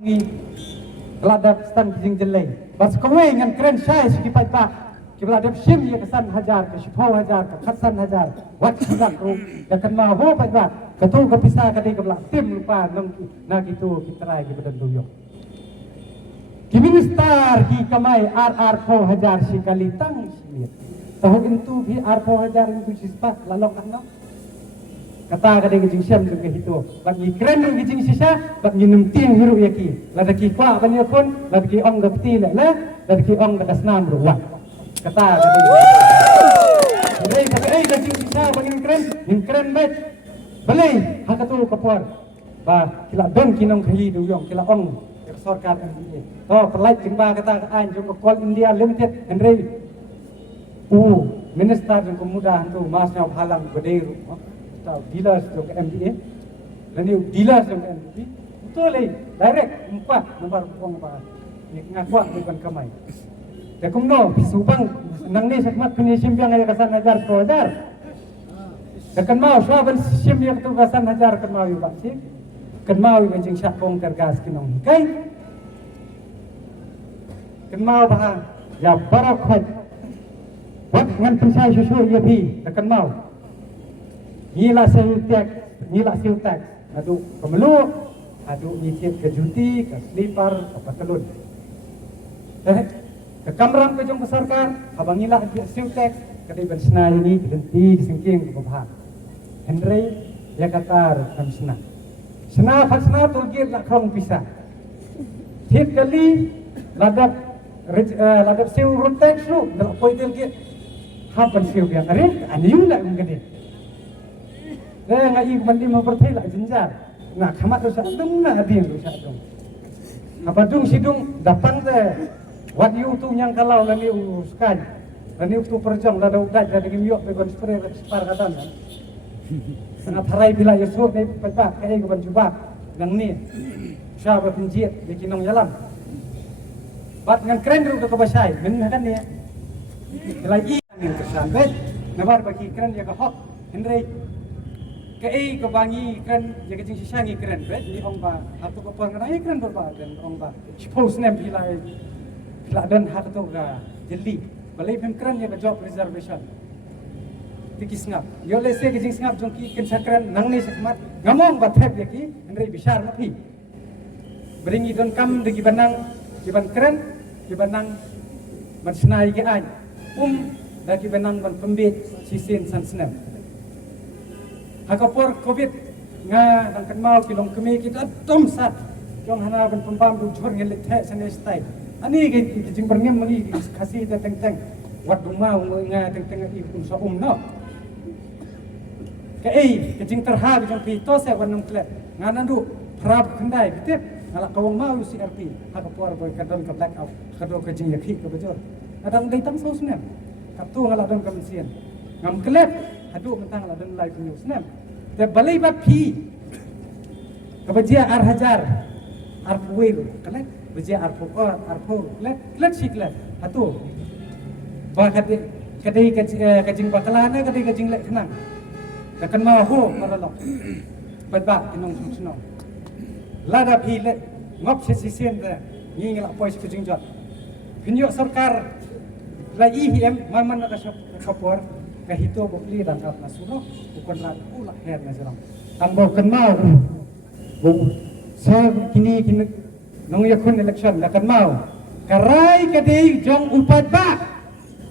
Ni ladap stan kijing jelai. Bas kowe ngan keren syai segi pajak. Kita ladap sim ya kesan hajar, ke 10,000, ke katsan hajar. Wat sudah rum. Dan mau ho pajak. Ketu kepisah kadai ke belak tim lupa nang nak itu kita rai ke badan tuyuk. Kiministar ki kamai RR 4,000 sekali tang simit. Tahu itu bi RR 4,000 itu sispa lalok ano. Kata kadang kijing siam juga itu. Bagi keren dong kijing sisa, bagi nemting hirup yaki. Lada ki kuah banyak pun, lada ki ong gapti lah, lada ki ong dekas nam ruwat. Kata kadang. Jadi kijing sisa bagi keren baik. Balai hak tu kapur. Bah kila don kinong kahi duyong kila ong sorkar MBA. Oh perlait jengba kata an jong Call India Limited Henry. Minister jong kemudahan tu masnya halang gede ru. Dealers jong MBA. Dan ni dealers jong MBA. Betul leh direct empat nomor ong ba. Ni ngakwa bukan kamai. Dah kumno pisubang nang ni sakmat kini simpiang ay kasan hajar projar. Kan mau saban sim yang tu kasan hajar kan mau yu baksi. Kan mau yu jing syak pong tergas kinong kai. Kan mau bah ya barakhat. Wat ngan pensai susu ya bi kan mau. Nila siltek. Adu kemelu, adu nyicip ke juti, ke slipper, ke telun. Ke kamram ke jong besarkan, abang nila siltek, kadai bersena ini berhenti disingking ke bawah. Henry ya kata kan sena fasna tulgir nak krong pisah. Hit kali ladap siu runtek su dalam poi tulgir hapan siu biang are aniu lah mungkin. Ngai mandi mempertai lah jenjar. Nah kamat dosa dong na adin dosa dong. Apa dong sidung datang teh. What you tu yang kalau lani uskan. Lani tu perjang lada udat jadi ngiyok begon spray separ katan. Sangat harai bila Yusuf ni pajak kaya keban jubak nang ni syabab penjit di kinong yalam bat ngan keren dulu ke basai men kan ni lagi angin kesan bet nabar bagi keren ya ke hok Henry kaya kebangi keren ya ke jing sisangi keren bet ni ong ba atau ke pang ngai keren berba dan ong ba suppose nem bila dan hak tu ga jeli balai pem keren ya ke job reservation tikis ngap yo lese kijing ngap jongki ken sakran nang ni sakmat ngamong bathep yaki Henry bisar mapi beringi don kam degi banang giban keren gibanang ban snai ge ai dagi banang ban pembit sisin san snap hakapor covid nga nang kan mau kilong kemi kita tom sat jong hana ban pembam du jor ngelit the sane stai ani ge kijing berngem mangi khasi ta teng teng wat dumau nga teng teng i so no kei kejing terhad jong pito se wanung klet nganan du prab kendai betul ngalak kawang mau CRP hak puar boy kadon ke black out kado kejing yakhi ke bejor kadang dai tam so snem kaptu ngalak don kemensian ngam klet hadu mentang ngalak don live news snem te balai bat phi kebejia ar hajar ar puir klet bejia ar pokor ar pur klet siklet hatu ba kadai kejing bakalana kadai kejing lek kenang kan mau ho maralok badba kinong sunno lada phile ngop sisien de ni ngala pois kujing jot pinyo sarkar la IHM maman ka kapor ka hito bokli dan kat nasuro bukan la ulah her na sarang tambo kan mau bu sa kini nong yakun election la kan mau karai kadei jong upat ba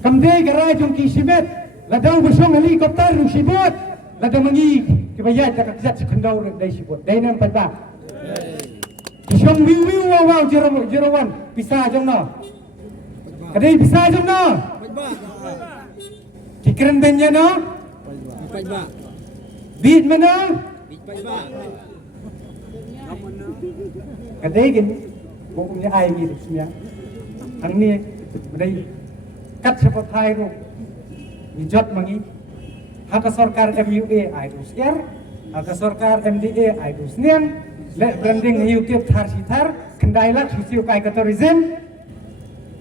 kamdei karai jong kisibet la daw busong helikopter sibot lada mangi kibayat tak zat sekendau dai sibot dai nam pada Jong wiu wow jerowan pisah jong no kadai pisah jong no kikeren bennya no beat mana kadai gini bukunya ai gitu semua ang ni dai kat sepat hai ro jot mangi hak sarkar MUA aidus hak sarkar MDA aidus nian le branding YouTube thar sitar kendai lak susiu kai ka tourism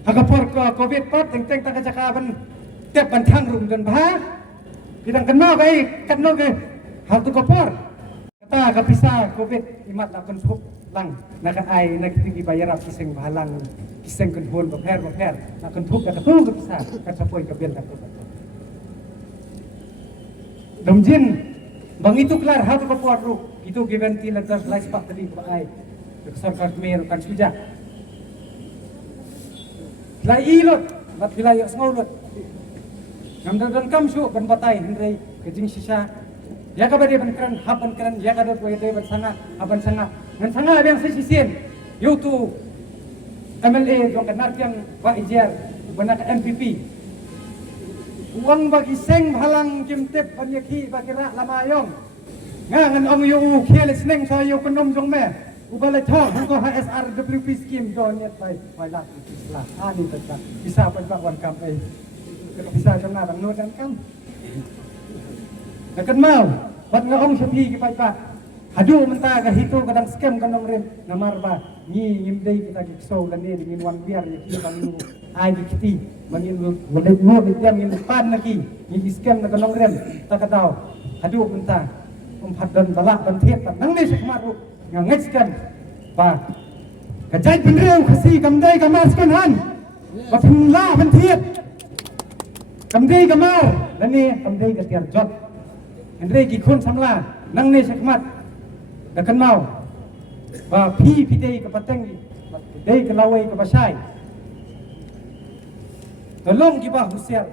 hak por covid pat teng teng tak cakaban tep bantang rum dan bah bidang kenal kai kenal ke hal tu kopor kata kapisa covid imat akan sup lang nakaay nagtigi bayarap kiseng bahalang kiseng kunhon baper na kuntuk ka katung ka bisa kasapoy ka bel ka domjin bang itu klar hatu ka puaru itu given ti letter life pak tadi ba ay sarkar mer kan suja la ilot mat bilayo ngolot ngamdan kam su ban batay hendrei kejing sisa ya ka bade ban kran haban kran ya ka dot wede ban sanga haban sanga ngan sanga yang sisien yo tu MLA dong kenar yang ba ijar banak MPP uang bagi seng halang kimtep banyaki bakira lamayong ngan ong yo khele sneng sa yo konom jong me ubale thong ko HSR WP scheme do net pai lak islah ani tak bisa pa wan kam ai bisa jong na bang no dan kam Nakan mau, bat nga ong sabi kipay pa. Hadu menta ka hito kadang scam kanong rin namar ba ni ngimday kita gikso lani ngin wan biar ya kita bangin ay dikiti mangin wala mo bityam ngin pan naki ngin scam na kanong rin takataw. Hadu menta hadon balak ban thiet nang ni sakmaru nga ngetskan ba kajay pinrew kasi kamday kamas kanhan batla ban thiet kamday kamar lani kamday ka tiar jot Andre gikun samla nang ne sakmat dakan mau ba pi pidei ka pateng dei ka lawai ka basai tolong ki ba husiar